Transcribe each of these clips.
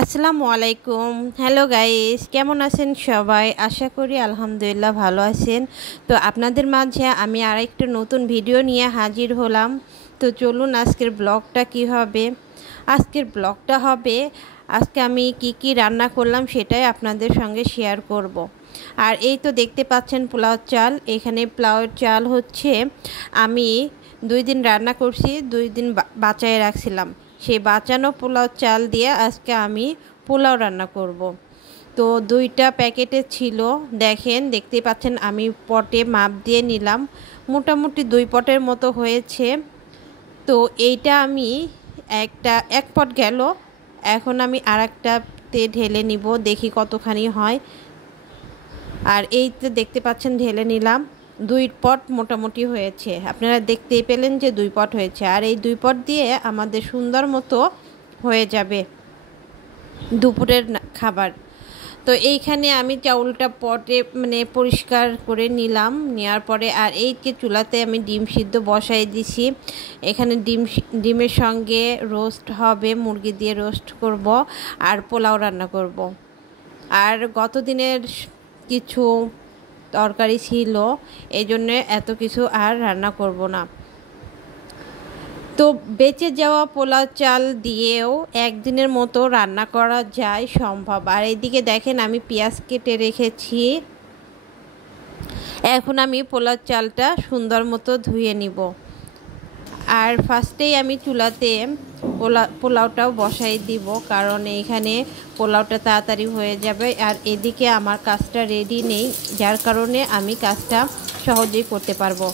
আসসালামু আলাইকুম। Hello guys, কেমন আছেন সবাই? আশা করি আলহামদুলিল্লাহ ভালো আছেন। তো আপনাদের মাঝে আমি আরেকটা নতুন ভিডিও নিয়ে হাজির হলাম। তো চলুন আজকের ব্লগটা কী হবে। আজকের ব্লগটা হবে আজকে আমি কি রান্না করলাম সেটাই আপনাদের সঙ্গে শেয়ার করব। আর এই তো দেখতে পাচ্ছেন পোলাও চাল। এখানে পোলাওয়ের চাল হচ্ছে আমি 2 দিন রান্না করছি, 2 দিন বাঁচায় রাখছিলাম। সেই বাঁচানো পোলাও চাল দিয়ে আজকে আমি পোলাও রান্না করব। তো 2টা প্যাকেটে ছিল, দেখতেই পাচ্ছেন আমি পটে মাপ দিয়ে নিলাম, মোটামুটি 2 পটের মতো হয়েছে। তো এইটা আমি এক পট গেল, এখন আমি আরেকটাতে ঢেলে নিব, দেখি কতখানি হয়। আর এই তো দেখতে পাচ্ছেন ঢেলে নিলাম, 2 পট মোটামুটি হয়েছে। আপনারা দেখতেই পেলেন যে 2 পট হয়েছে। আর এই 2 পট দিয়ে আমাদের সুন্দর মতো হয়ে যাবে দুপুরের খাবার। তো এইখানে আমি চাউলটা পটে পরিষ্কার করে নিলাম, নেওয়ার পরে আর এই যে চুলাতে আমি ডিম সিদ্ধ বসাই দিছি। এখানে ডিমের সঙ্গে রোস্ট হবে, মুরগি দিয়ে রোস্ট করব আর পোলাও রান্না করব। আর গত দিনের কিছু তরকারি ছিল, এই জন্যে এত কিছু আর রান্না করব না। তো বেঁচে যাওয়া পোলাও চাল দিয়েও একদিনের মতো রান্না করা যায় সম্ভব। আর এইদিকে দেখেন আমি পেঁয়াজ কেটে রেখেছি। এখন আমি পোলাও চালটা সুন্দর মতো ধুয়ে নিব। আর ফার্স্টেই আমি চুলাতে পোলাওটাও বসাই দিব, কারণ এইখানে পোলাওটা তাড়াতাড়ি হয়ে যাবে। আর এদিকে আমার কাজটা রেডি নেই, যার কারণে আমি কাজটা সহজেই করতে পারবো।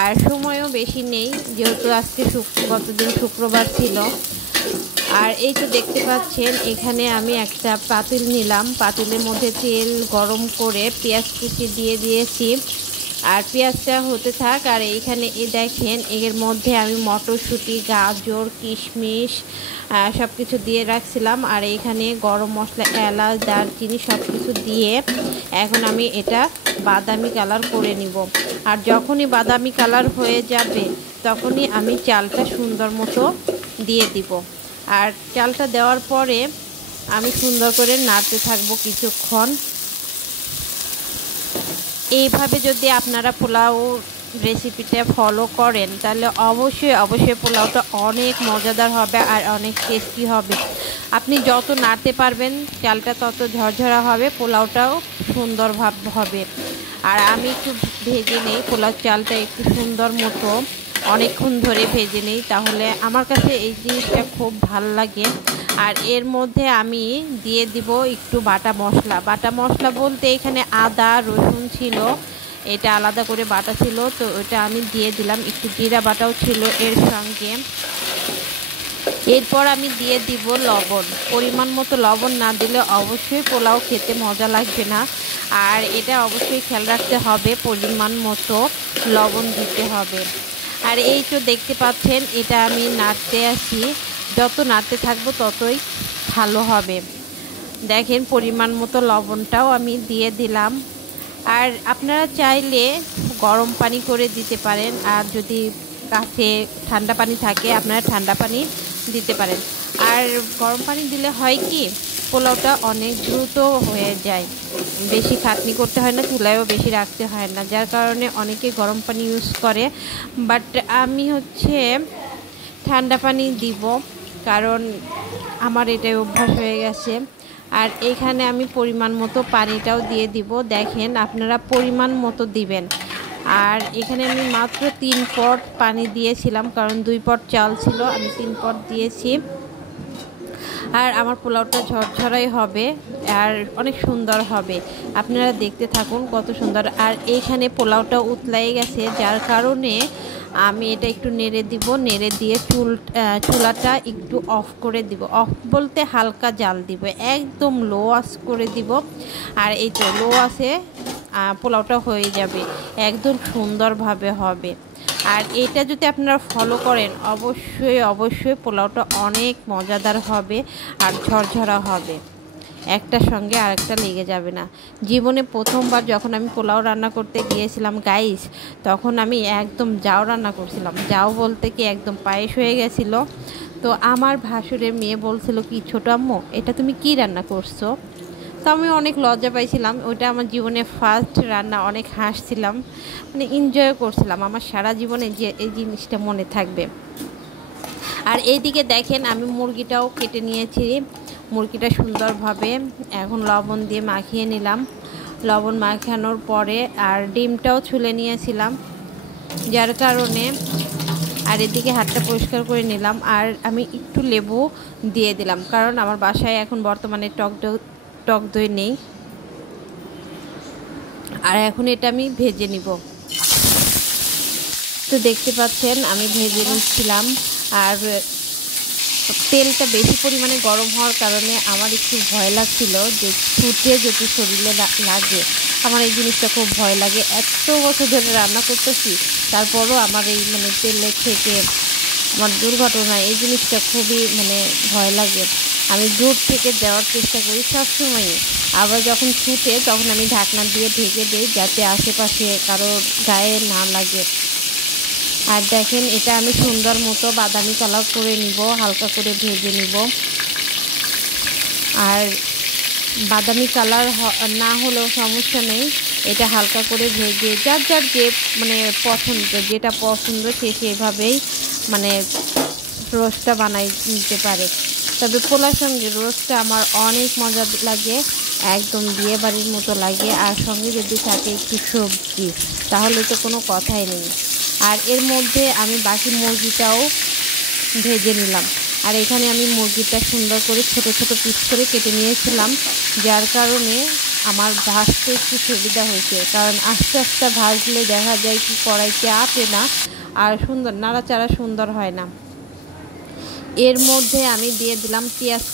আর সময়ও বেশি নেই, যেহেতু আজকে গতদিন শুক্রবার ছিল। আর এই তো দেখতে পাচ্ছেন এখানে আমি একটা পাতিল নিলাম, পাতিলের মধ্যে তেল গরম করে পেঁয়াজ কুচি দিয়ে দিয়েছি। আর পেঁয়াজটা হতে থাক। আর এইখানে দেখেন এর মধ্যে আমি মটরশুঁটি, গাজর, কিশমিশ সব কিছু দিয়ে রাখছিলাম। আর এইখানে গরম মশলা, এলাচ, দারচিনি সব কিছু দিয়ে এখন আমি এটা বাদামি কালার করে নিব। আর যখনই বাদামি কালার হয়ে যাবে তখনই আমি চালটা সুন্দর মতো দিয়ে দিব। আর চালটা দেওয়ার পরে আমি সুন্দর করে নাড়তে থাকবো কিছুক্ষণ। এইভাবে যদি আপনারা পোলাও রেসিপিটা ফলো করেন তাহলে অবশ্যই পোলাওটা অনেক মজাদার হবে আর অনেক টেস্টি হবে। আপনি যত নাড়তে পারবেন চালটা তত ঝরঝরা হবে, পোলাওটাও সুন্দরভাব হবে। আর আমি একটু ভেজে নেই পোলাও চালটা, একটু সুন্দর মতো অনেকক্ষণ ধরে ভেজে নেই, তাহলে আমার কাছে এই জিনিসটা খুব ভাল লাগে। আর এর মধ্যে আমি দিয়ে দিব একটু বাটা মশলা বলতে এখানে আদা রসুন ছিল, এটা আলাদা করে বাটা ছিল, তো ওটা আমি দিয়ে দিলাম। একটু জিরা বাটাও ছিল এর সঙ্গে। এরপর আমি দিয়ে দিব লবণ, পরিমাণ মতো লবণ না দিলে অবশ্যই পোলাও খেতে মজা লাগবে না। আর এটা অবশ্যই খেয়াল রাখতে হবে, পরিমাণ মতো লবণ দিতে হবে। আর এই তো দেখতে পাচ্ছেন এটা আমি নাড়তে আসি, যত নাড়তে থাকবো ততই ভালো হবে। দেখেন পরিমাণ মতো লবণটাও আমি দিয়ে দিলাম। আর আপনারা চাইলে গরম পানি করে দিতে পারেন, আর যদি কাছে ঠান্ডা পানি থাকে আপনারা ঠান্ডা পানি দিতে পারেন। আর গরম পানি দিলে হয় কি, পোলাওটা অনেক দ্রুত হয়ে যায়, বেশি খাটনি করতে হয় না, চুলায়ও বেশি রাখতে হয় না, যার কারণে অনেকে গরম পানি ইউজ করে। বাট আমি ঠান্ডা পানি দিব, কারণ আমার এটাই অভ্যাস হয়ে গেছে। আর এখানে আমি পরিমাণ মতো পানিটাও দিয়ে দিব, দেখেন আপনারা পরিমাণ মতো দিবেন। আর এখানে আমি মাত্র 3 পট পানি দিয়েছিলাম, কারণ 2 পট চাল ছিল, আমি 3 পট দিয়েছি। আর আমার পোলাওটা ঝরঝরাই হবে আর অনেক সুন্দর হবে, আপনারা দেখতে থাকুন কত সুন্দর। আর এইখানে পোলাওটা উতলাই গেছে, যার কারণে আমি এটা একটু নেড়ে দিব, নেড়ে দিয়ে চুলাটা একটু অফ করে দিব। অফ বলতে হালকা জাল দিব, একদম লো আঁচ করে দিব। আর এই তো লো আঁচে পোলাওটা হয়ে যাবে, একদম সুন্দরভাবে হবে। আর এটা যদি আপনারা ফলো করেন অবশ্যই পোলাওটা অনেক মজাদার হবে আর ঝরঝরা হবে, একটার সঙ্গে আরেকটা লেগে যাবে না। জীবনে প্রথমবার যখন আমি পোলাও রান্না করতে গিয়েছিলাম গাইস, তখন আমি একদম জাউ রান্না করছিলাম, জাউ বলতে কি একদম পায়েস হয়ে গেছিলো। তো আমার ভাসুরের মেয়ে বলছিল কি, ছোট আম্মু এটা তুমি কি রান্না করছো? তো আমি অনেক লজ্জা পাইছিলাম, ওইটা আমার জীবনে ফার্স্ট রান্না, অনেক হাসছিলাম, মানে এনজয় করছিলাম, আমার সারা জীবনে যে এই জিনিসটা মনে থাকবে। আর এইদিকে দেখেন আমি মুরগিটাও কেটে নিয়েছি, মুরগিটা সুন্দরভাবে এখন লবণ দিয়ে মাখিয়ে নিলাম। লবণ মাখানোর পরে আর ডিমটাও ছুলে নিয়েছিলাম, যার কারণে আর এদিকে হাতটা পরিষ্কার করে নিলাম। আর আমি একটু লেবু দিয়ে দিলাম, কারণ আমার বাসায় এখন বর্তমানে টক দই নেই। আর এখন এটা আমি ভেজে নিব। তো দেখতে পাচ্ছেন আমি ভেজে নিচ্ছিলাম। আর তেলটা বেশি পরিমাণে গরম হওয়ার কারণে আমার একটু ভয় লাগছিল যে ছুটে যদি শরীরে লাগে। আমার এই জিনিসটা খুব ভয় লাগে, এত বছর ধরে রান্না করতেছি তারপরও আমার এই তেলে থেকে আমার দুর্ঘটনা, এই জিনিসটা খুবই ভয় লাগে। আমি দূর থেকে দেওয়ার চেষ্টা করি সবসময়ই। আবার যখন ছুটে তখন আমি ঢাকনা দিয়ে ঢেকে দিই যাতে আশেপাশে কারো গায়ে না লাগে। আর দেখেন এটা আমি সুন্দর মতো বাদামি কালার করে নিব, হালকা করে ভেজে নিব। আর বাদামি কালার না হলেও সমস্যা নেই, এটা হালকা করে ভেজে যার যার যে পছন্দ, যেটা পছন্দ সে সেভাবেই রোস্টটা বানাই নিতে পারে। তবে পোলার সঙ্গে রোস্টটা আমার অনেক মজা লাগে, একদম বিয়ে বাড়ির মতো লাগে। আর সঙ্গে যদি থাকে একটু সবজি তাহলে তো কোনো কথাই নেই। আর এর মধ্যে আমি বাকি মুরগিটাও ভেজে নিলাম। আর এখানে আমি মুরগিটা সুন্দর করে ছোট ছোট পিস করে কেটে নিয়েছিলাম, যার কারণে আমার ভাজতে একটু সুবিধা হয়েছে। কারণ আস্তে আস্তে ভাজলে দেখা যায় কি কড়াইতে আটে না, আর নাড়াচাড়া সুন্দর হয় না। এর মধ্যে আমি দিয়ে দিলাম পেঁয়াজ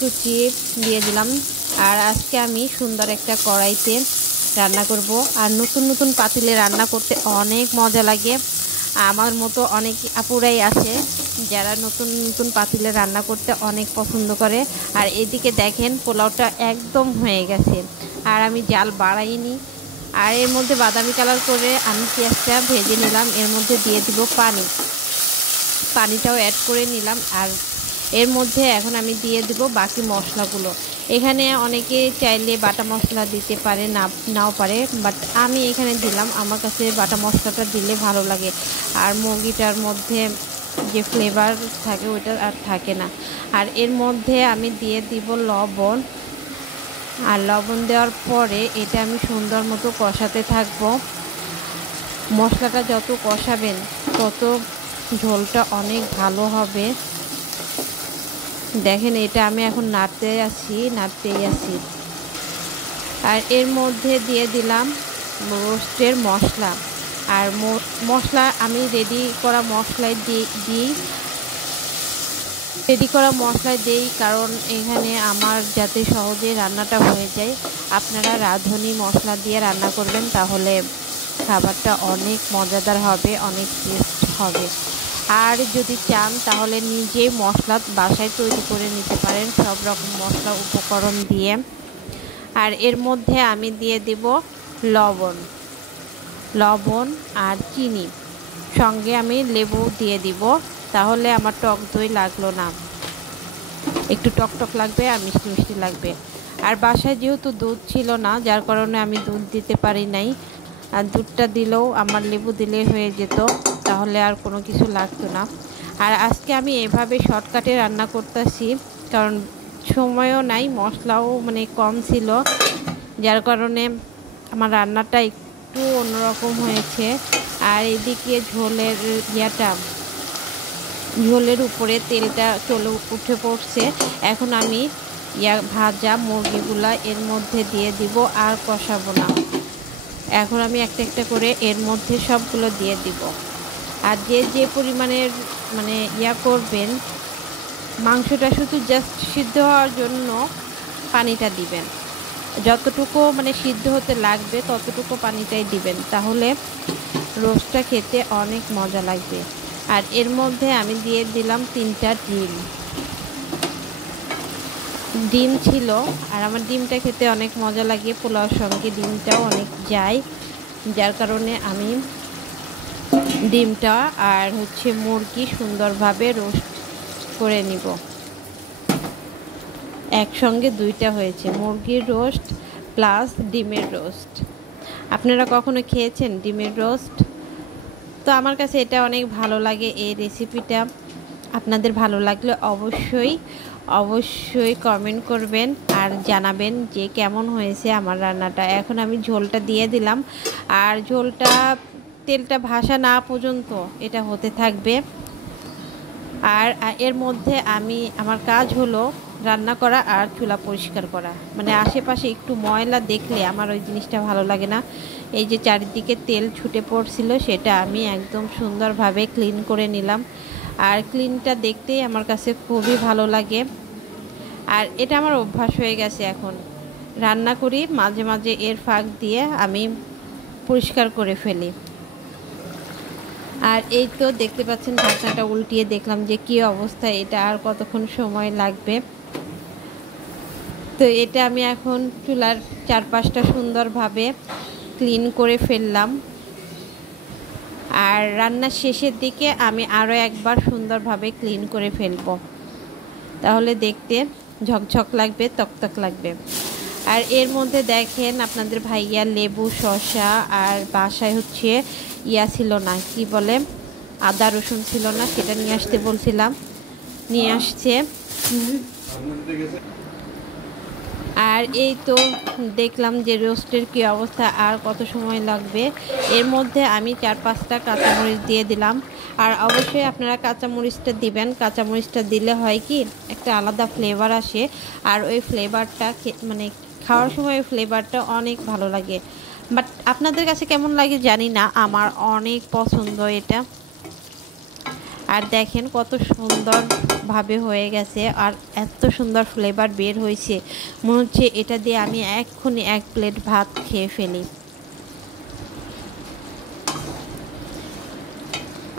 কুচি দিয়ে দিলাম। আর আজকে আমি সুন্দর একটা কড়াইতে রান্না করব। আর নতুন নতুন পাতিলে রান্না করতে অনেক মজা লাগে। আমার মতো অনেক আপুরাই আছে যারা নতুন নতুন পাতিলে রান্না করতে অনেক পছন্দ করে। আর এদিকে দেখেন পোলাওটা একদম হয়ে গেছে, আর আমি জাল বাড়াইনি। আর এর মধ্যে বাদামি কালার করে আমি পেঁয়াজটা ভেজে নিলাম, এর মধ্যে দিয়ে দিব পানিটাও অ্যাড করে নিলাম। আর এর মধ্যে এখন আমি দিয়ে দিব বাকি মশলাগুলো। এখানে অনেকে চাইলে বাটা মশলা দিতে পারে, নাও পারে, বাট আমি এখানে দিলাম, আমার কাছে বাটা মশলাটা দিলে ভালো লাগে। আর মুরগিটার মধ্যে যে ফ্লেভার থাকে ওইটা আর থাকে না। আর এর মধ্যে আমি দিয়ে দিব লবণ। আর লবণ দেওয়ার পরে এটা আমি সুন্দর মতো কষাতে থাকবো। মশলাটা যত কষাবেন তত ঝোলটা অনেক ভালো হবে। দেখেন এটা আমি এখন নাড়তেই আছি। আর এর মধ্যে দিয়ে দিলাম রোস্টের মশলা। আর মশলা আমি রেডি করা মশলায় দিই, কারণ এখানে আমার যাতে সহজে রান্নাটা হয়ে যায়। আপনারা রাঁধুনি মশলা দিয়ে রান্না করবেন, তাহলে খাবারটা অনেক মজাদার হবে, অনেক টেস্ট হবে। আর যদি চান তাহলে নিজেই মশলা বাসায় তৈরি করে নিতে পারেন, সব রকম মশলা উপকরণ দিয়ে। আর এর মধ্যে আমি দিয়ে দিব লবণ আর চিনি, সঙ্গে আমি লেবু দিয়ে দিব, তাহলে আমার টক দই লাগলো না, একটু টক লাগবে আর মিষ্টি মিষ্টি লাগবে। আর বাসায় যেহেতু দুধ ছিল না, যার কারণে আমি দুধ দিতে পারি নাই। আর দুধটা দিলেও আমার লেবু দিলে হয়ে যেত, তাহলে আর কোনো কিছু লাগতো না। আর আজকে আমি এভাবে শর্টকাটে রান্না করতেছি, কারণ সময়ও নাই, মশলাও কম ছিল, যার কারণে আমার রান্নাটা একটু অন্যরকম হয়েছে। আর এদিকে ঝোলের উপরে তেলটা উঠে পড়ছে। এখন আমি ভাজা মুরগিগুলা এর মধ্যে দিয়ে দিব, আর কষাবো না। এখন আমি একটা একটা করে এর মধ্যে সবগুলো দিয়ে দিব। আর যে পরিমাণের করবেন, মাংসটা শুধু জাস্ট সিদ্ধ হওয়ার জন্য পানিটা দিবেন, যতটুকু সিদ্ধ হতে লাগবে ততটুকু পানিটাই দিবেন, তাহলে রোস্টটা খেতে অনেক মজা লাগবে। আর এর মধ্যে আমি দিয়ে দিলাম 3টা ডিম ছিল। আর আমার ডিমটা খেতে অনেক মজা লাগে, পোলাওর সঙ্গে ডিমটাও অনেক যায়, যার কারণে আমি ডিমটা আর হচ্ছে মুরগি সুন্দরভাবে রোস্ট করে নিব। একসঙ্গে দুইটা হয়েছে, মুরগির রোস্ট প্লাস ডিমের রোস্ট। আপনারা কখনো খেয়েছেন ডিমের রোস্ট? তো আমার কাছে এটা অনেক ভালো লাগে এই রেসিপিটা। আপনাদের ভালো লাগলে অবশ্যই কমেন্ট করবেন আর জানাবেন যে কেমন হয়েছে আমার রান্নাটা। এখন আমি ঝোলটা দিয়ে দিলাম, আর ঝোলটা তেলটা ভাসা না পর্যন্ত এটা হতে থাকবে। আর এর মধ্যে আমার কাজ হলো রান্না করা আর চুলা পরিষ্কার করা। মানে আশেপাশে একটু ময়লা দেখলে আমার ওই জিনিসটা ভালো লাগে না। এই যে চারিদিকে তেল ছুটে পড়ছিল, সেটা আমি একদম সুন্দরভাবে ক্লিন করে নিলাম। আর ক্লিনটা দেখতেই আমার কাছে খুবই ভালো লাগে। আর এটা আমার অভ্যাস হয়ে গেছে, এখন রান্না করি মাঝে মাঝে এর ফাঁক দিয়ে আমি পরিষ্কার করে ফেলি। আর এই তো দেখতে পাচ্ছেন ঢাকনাটা উল্টিয়ে দেখলাম যে কী অবস্থা, এটা আর কতক্ষণ সময় লাগবে। তো এটা আমি এখন চুলার চারপাশটা সুন্দরভাবে ক্লিন করে ফেললাম। আর রান্নার শেষের দিকে আমি আরও একবার সুন্দরভাবে ক্লিন করে ফেলব, তাহলে দেখতে ঝকঝক লাগবে, তকতক লাগবে। আর এর মধ্যে দেখেন আপনাদের ভাইয়া লেবু, শসা আর বাসায় হচ্ছে ছিল না, কি বলে, আদা রসুন ছিল না, সেটা নিয়ে আসতে বলছিলাম, নিয়ে আসছে। আর এই তো দেখলাম যে রোস্টের কী অবস্থা, আর কত সময় লাগবে। এর মধ্যে আমি 4-5টা কাঁচামরিচ দিয়ে দিলাম। আর অবশ্যই আপনারা কাঁচামরিচটা দিবেন, কাঁচামরিচটা দিলে হয় কি একটা আলাদা ফ্লেভার আসে। আর ওই ফ্লেভারটা মানে খাওয়ার সময় ওই ফ্লেভারটা অনেক ভালো লাগে। বাট আপনাদের কাছে কেমন লাগে জানি না, আমার অনেক পছন্দ এটা। আর দেখেন কত সুন্দরভাবে হয়ে গেছে, আর এত সুন্দর ফ্লেভার বের হয়েছে, মনে হচ্ছে এটা দিয়ে আমি এক্ষুনি 1 প্লেট ভাত খেয়ে ফেলি।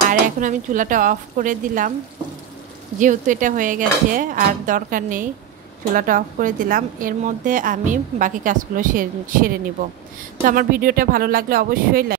আর এখন আমি চুলাটা অফ করে দিলাম, যেহেতু এটা হয়ে গেছে আর দরকার নেই, চুলাটা অফ করে দিলাম। এর মধ্যে আমি বাকি কাজগুলো সেরে নিব। তো আমার ভিডিওটা ভালো লাগলে অবশ্যই